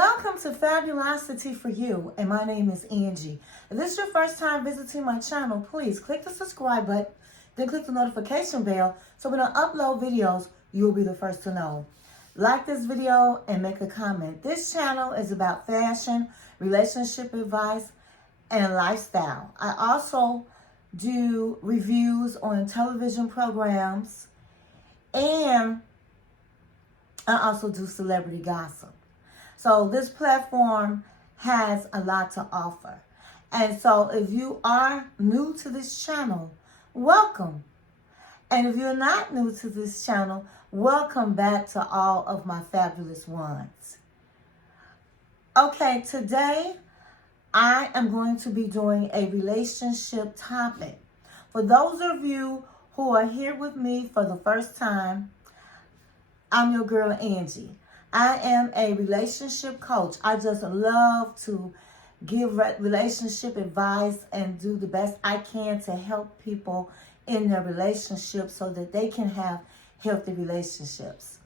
Welcome to Fabulosity for You, and my name is Angie. If this is your first time visiting my channel, please click the subscribe button, then click the notification bell so when I upload videos, you'll be the first to know. Like this video and make a comment. This channel is about fashion, relationship advice, and lifestyle. I also do reviews on television programs, and I also do celebrity gossip. So this platform has a lot to offer. And so if you are new to this channel, welcome. And if you're not new to this channel, welcome back to all of my fabulous ones. Okay, today I am going to be doing a relationship topic. For those of you who are here with me for the first time, I'm your girl Angie. I am a relationship coach. I just love to give relationship advice and do the best I can to help people in their relationships so that they can have healthy relationships.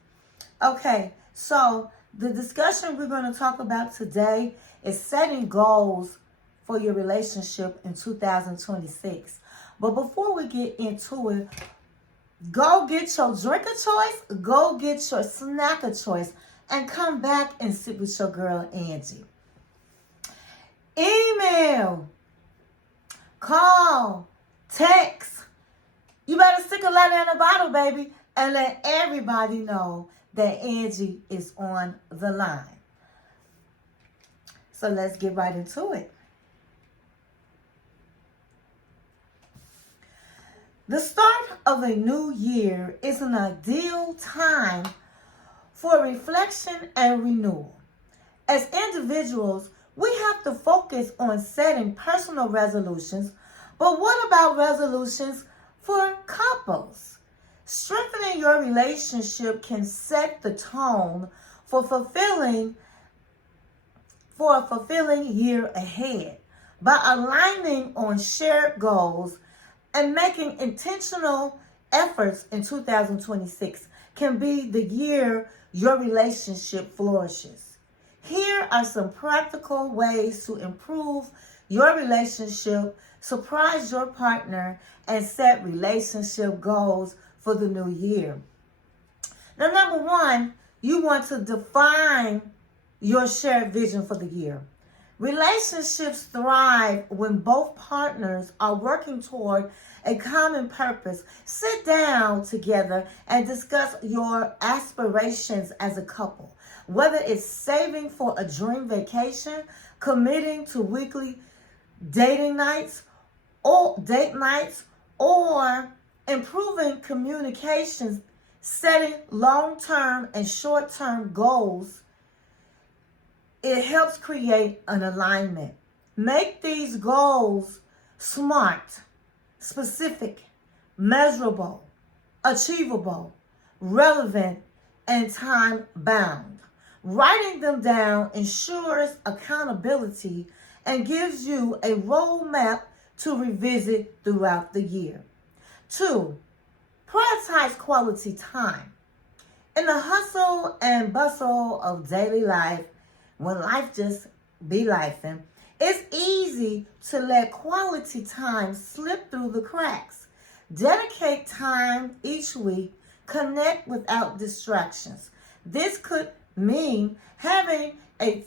Okay, so the discussion we're going to talk about today is setting goals for your relationship in 2026. But before we get into it, go get your drink of choice, go get your snack of choice, and come back and sit with your girl Angie. Email, call, text. You better stick a letter in a bottle, baby, and let everybody know that Angie is on the line. So let's get right into it. The start of a new year is an ideal time for reflection and renewal. As individuals, we have to focus on setting personal resolutions, but what about resolutions for couples? Strengthening your relationship can set the tone for a fulfilling year ahead by aligning on shared goals and making intentional efforts in 2026 can be the year your relationship flourishes. Here are some practical ways to improve your relationship, surprise your partner, and set relationship goals for the new year. Now, number one, you want to define your shared vision for the year. Relationships thrive when both partners are working toward a common purpose. Sit down together and discuss your aspirations as a couple. Whether it's saving for a dream vacation, committing to weekly dating nights or date nights, or improving communications, setting long-term and short-term goals, it helps create an alignment. Make these goals SMART, specific, measurable, achievable, relevant, and time-bound. Writing them down ensures accountability and gives you a roadmap to revisit throughout the year. 2, prioritize quality time. In the hustle and bustle of daily life, when life just be lifing, it's easy to let quality time slip through the cracks. Dedicate time each week. Connect without distractions. This could mean having a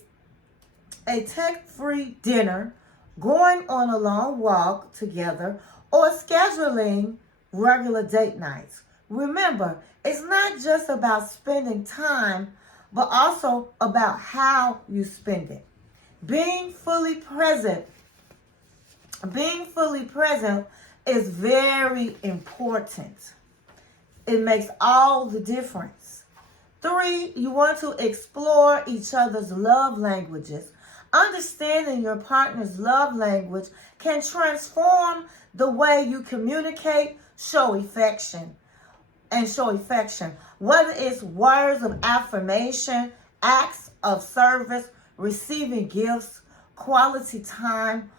tech-free dinner, going on a long walk together, or scheduling regular date nights. Remember, it's not just about spending time, but also about how you spend it. Being fully present is very important. It makes all the difference. 3, you want to explore each other's love languages. Understanding your partner's love language can transform the way you communicate, show affection. Whether it's words of affirmation, acts of service, receiving gifts, quality time,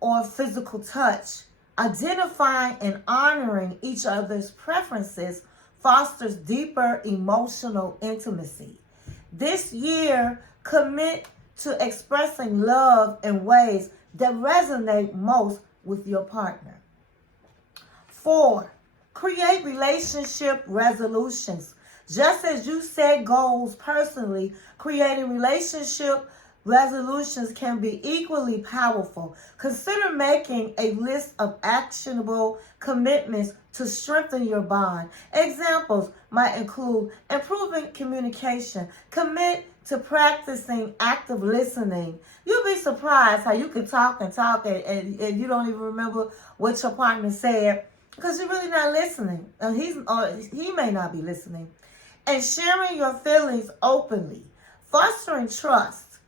or physical touch. Identifying and honoring each other's preferences fosters deeper emotional intimacy. This year, Commit to expressing love in ways that resonate most with your partner. 4, create relationship resolutions. Just as you set goals personally, creating relationship resolutions can be equally powerful. Consider making a list of actionable commitments to strengthen your bond. Examples might include improving communication, commit to practicing active listening. You'll be surprised how you can talk and you don't even remember what your partner said because you're really not listening. He may not be listening. And sharing your feelings openly, fostering trust,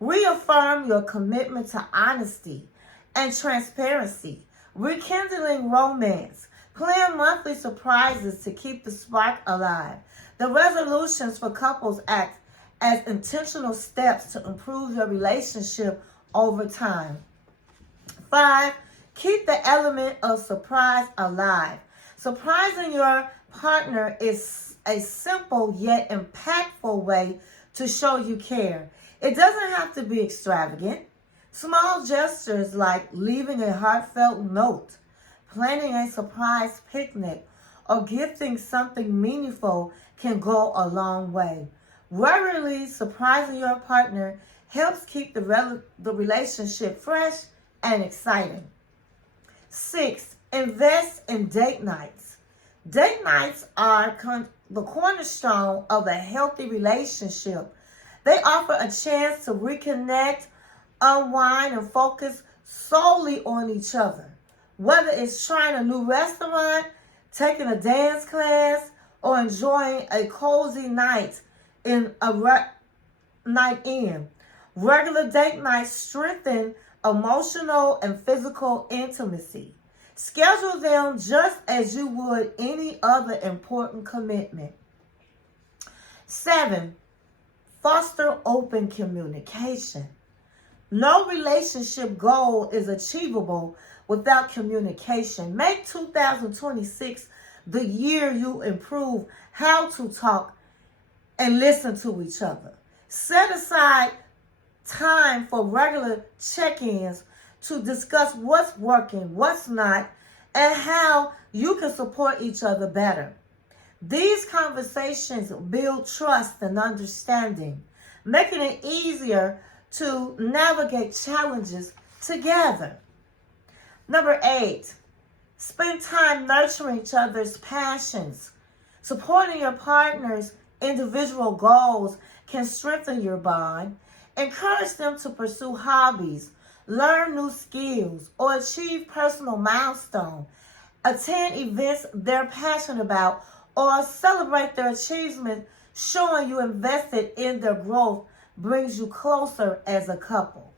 reaffirm your commitment to honesty and transparency, rekindling romance, plan monthly surprises to keep the spark alive. The resolutions for couples act as intentional steps to improve your relationship over time. 5, keep the element of surprise alive. Surprising your partner is a simple yet impactful way to show you care. It doesn't have to be extravagant. Small gestures like leaving a heartfelt note, planning a surprise picnic, or gifting something meaningful can go a long way. Regularly surprising your partner helps keep the relationship fresh and exciting. 6, invest in date nights. Date nights are the cornerstone of a healthy relationship. They offer a chance to reconnect, unwind, and focus solely on each other. Whether it's trying a new restaurant, taking a dance class, or enjoying a cozy night in night in. Regular date nights strengthen emotional and physical intimacy. Schedule them just as you would any other important commitment. 7, foster open communication. No relationship goal is achievable without communication. Make 2026 the year you improve how to talk and listen to each other. Set aside time for regular check-ins to discuss what's working, what's not, and how you can support each other better. These conversations build trust and understanding, making it easier to navigate challenges together. Number 8, spend time nurturing each other's passions. Supporting your partner's individual goals can strengthen your bond. Encourage them to pursue hobbies, learn new skills, or achieve personal milestones. Attend events they're passionate about or celebrate their achievements. Showing you invested in their growth brings you closer as a couple.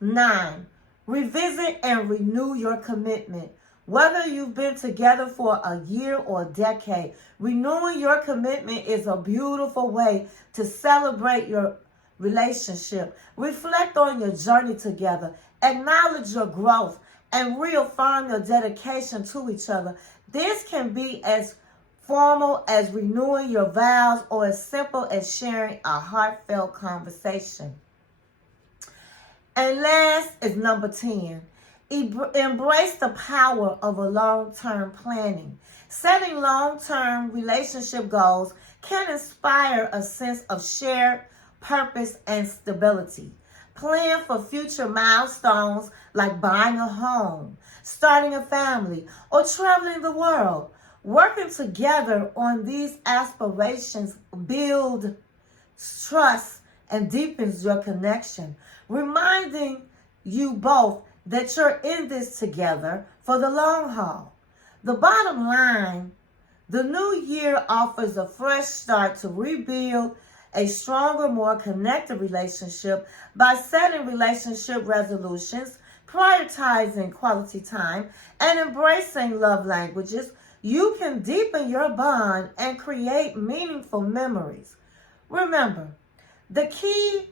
9, revisit and renew your commitment. Whether you've been together for a year or a decade, renewing your commitment is a beautiful way to celebrate your relationship. Reflect on your journey together, acknowledge your growth, and reaffirm your dedication to each other. This can be as formal as renewing your vows or as simple as sharing a heartfelt conversation. And last is number 10. Embrace the power of a long-term planning. Setting long-term relationship goals can inspire a sense of shared purpose and stability. Plan for future milestones like buying a home, starting a family, or traveling the world. Working together on these aspirations build trust and deepens your connection, reminding you both that you're in this together for the long haul. The bottom line, the new year offers a fresh start to rebuild a stronger, more connected relationship by setting relationship resolutions, prioritizing quality time, and embracing love languages. You can deepen your bond and create meaningful memories. Remember, the key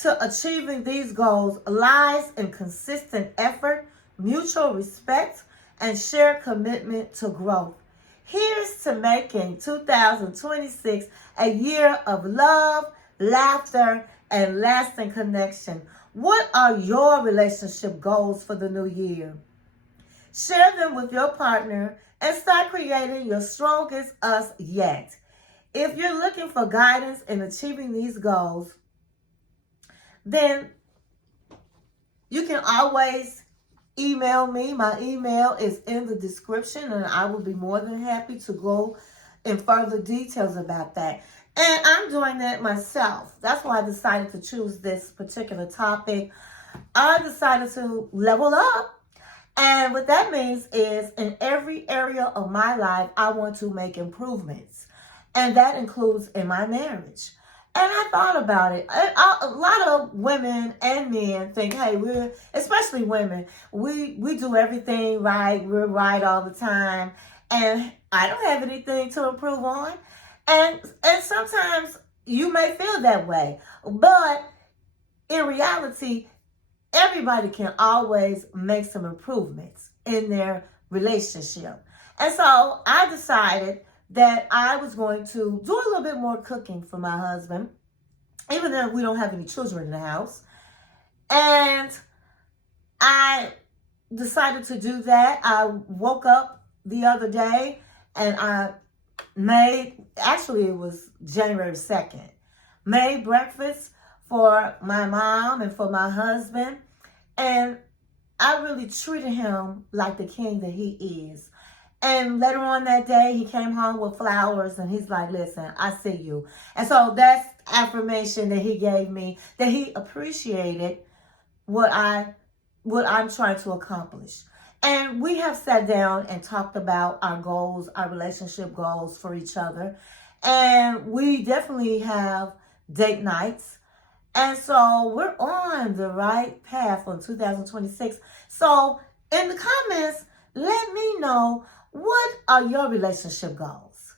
to achieving these goals lies in consistent effort, mutual respect, and shared commitment to growth. Here's to making 2026 a year of love, laughter, and lasting connection. What are your relationship goals for the new year? Share them with your partner and start creating your strongest us yet. If you're looking for guidance in achieving these goals, then you can always email me. My email is in the description, and I will be more than happy to go in further details about that. And I'm doing that myself. That's why I decided to choose this particular topic. I decided to level up. And what that means is in every area of my life, I want to make improvements. And that includes in my marriage. And I thought about it. A lot of women and men think, hey, especially women, we do everything right. We're right all the time. And I don't have anything to improve on. And sometimes you may feel that way. But in reality, everybody can always make some improvements in their relationship. And so I decided that I was going to do a little bit more cooking for my husband, even though we don't have any children in the house. And I decided to do that. I woke up the other day and I actually it was January 2nd, made breakfast for my mom and for my husband. And I really treated him like the king that he is. And later on that day, he came home with flowers and he's like, listen, I see you. And so that's affirmation that he gave me, that he appreciated what I'm trying to accomplish. And we have sat down and talked about our goals, our relationship goals for each other. And we definitely have date nights. And so we're on the right path for 2026. So in the comments, let me know, what are your relationship goals?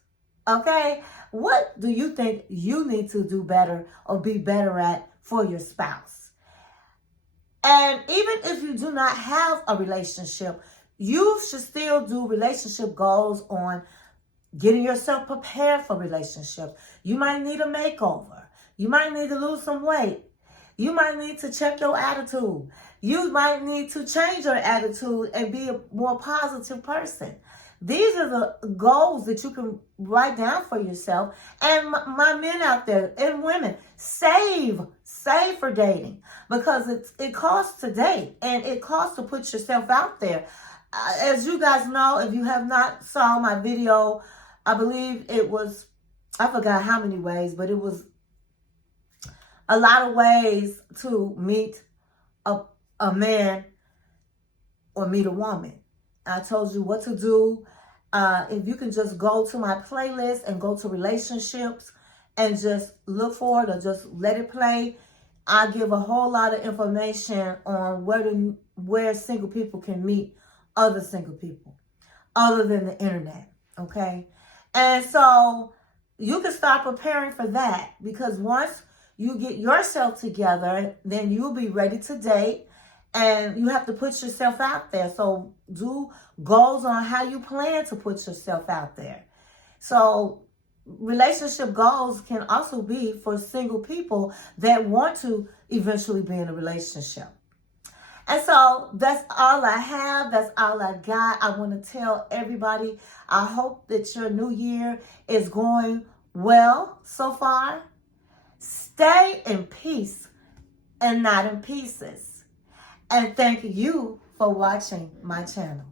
Okay? What do you think you need to do better or be better at for your spouse? And even if you do not have a relationship, you should still do relationship goals on getting yourself prepared for relationship. You might need a makeover. You might need to lose some weight. You might need to check your attitude. You might need to change your attitude and be a more positive person. These are the goals that you can write down for yourself. And my men out there and women, save for dating, because it costs to date and it costs to put yourself out there. As you guys know, if you have not saw my video, I believe it was, I forgot how many ways, but it was a lot of ways to meet a man or meet a woman. I told you what to do. If you can just go to my playlist and go to relationships and just look for it or just let it play, I give a whole lot of information on where single people can meet other single people other than the internet. Okay? And so you can start preparing for that, because once you get yourself together, then you'll be ready to date. And you have to put yourself out there. So do goals on how you plan to put yourself out there. So relationship goals can also be for single people that want to eventually be in a relationship. And so that's all I have. That's all I got. I want to tell everybody, I hope that your new year is going well so far. Stay in peace and not in pieces. And thank you for watching my channel.